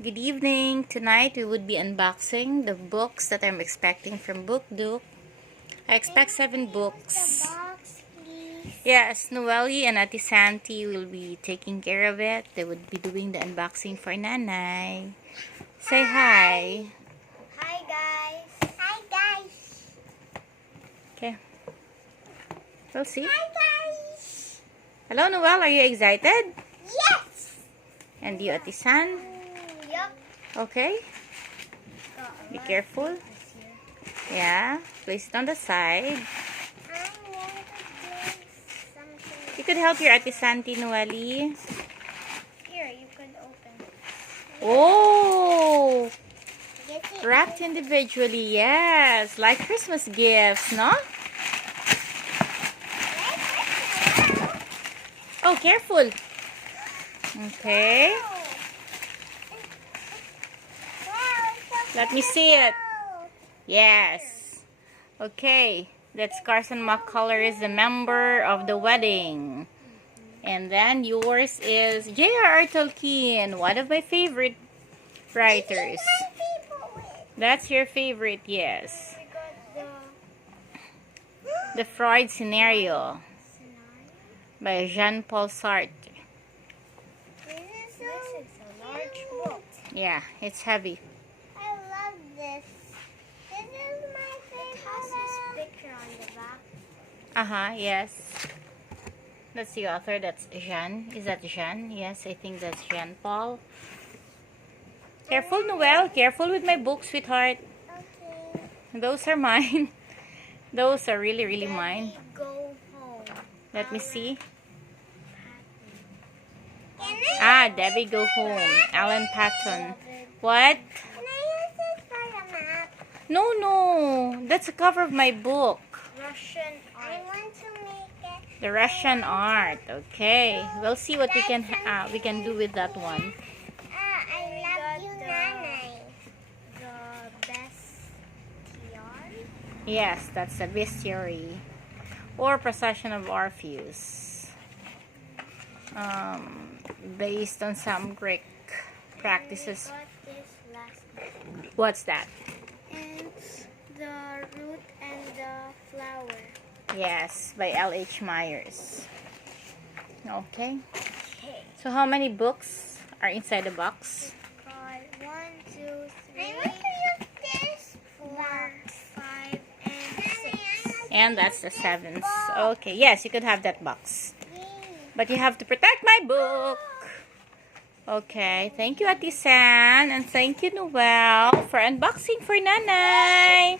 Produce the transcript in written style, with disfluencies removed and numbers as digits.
Good evening. Tonight we would be unboxing the books that I'm expecting from Book Duke. I expect 7 books. Yes, Noelle and Ate Santi will be taking care of it. They would be doing the unboxing for Nanay. Say hi. Hi guys. Hi guys. Okay. We'll see. Hi guys. Hello, Noelle. Are you excited? Yes. And you, Ate San? Yup. Okay. Be careful. Yeah. Place it on the side. I'm going to do something. You could help your Ate Santi, Noelle. Here, you can open. Oh! Get it. Wrapped individually, yes. Like Christmas gifts, no? Oh, careful. Okay. Let me see it. Yes. Okay. That's Carson McCullers, the member of the wedding. And then yours is J.R.R. Tolkien, one of my favorite writers. That's your favorite, yes. The Freud Scenario by Jean-Paul Sartre. This is a large book. Yeah, it's heavy. I love this. This is my favorite. It has this picture on the back. Uh-huh, yes. That's the author. That's Jean. Is that Jean? Yes, I think that's Jean-Paul. Careful, Noelle. Careful with my book, sweetheart. Okay. Those are mine. Those are really, really Daddy, mine. Go home. Let me see. Can Debbie Go Home. Alan Patton. What? Can I use this for a map? No. That's the cover of my book. Russian art. I want to make it. The Russian art. Okay. We'll see what we can do with that one. I love you, Nanay. The bestiary? Yes, that's the bestiary. Or Procession of Orpheus. Based on some Greek practices. We got this last week. What's that? It's the root and the flower. Yes, by L.H. Myers. Okay. Okay. So how many books are inside the box? Got 1, 2, 3. I want to use this 4, 5, and 6. And that's the 7th. Okay, yes, you could have that box. But you have to protect my book. Okay, thank you, Ate San. And thank you, Noelle, for unboxing for Nanay.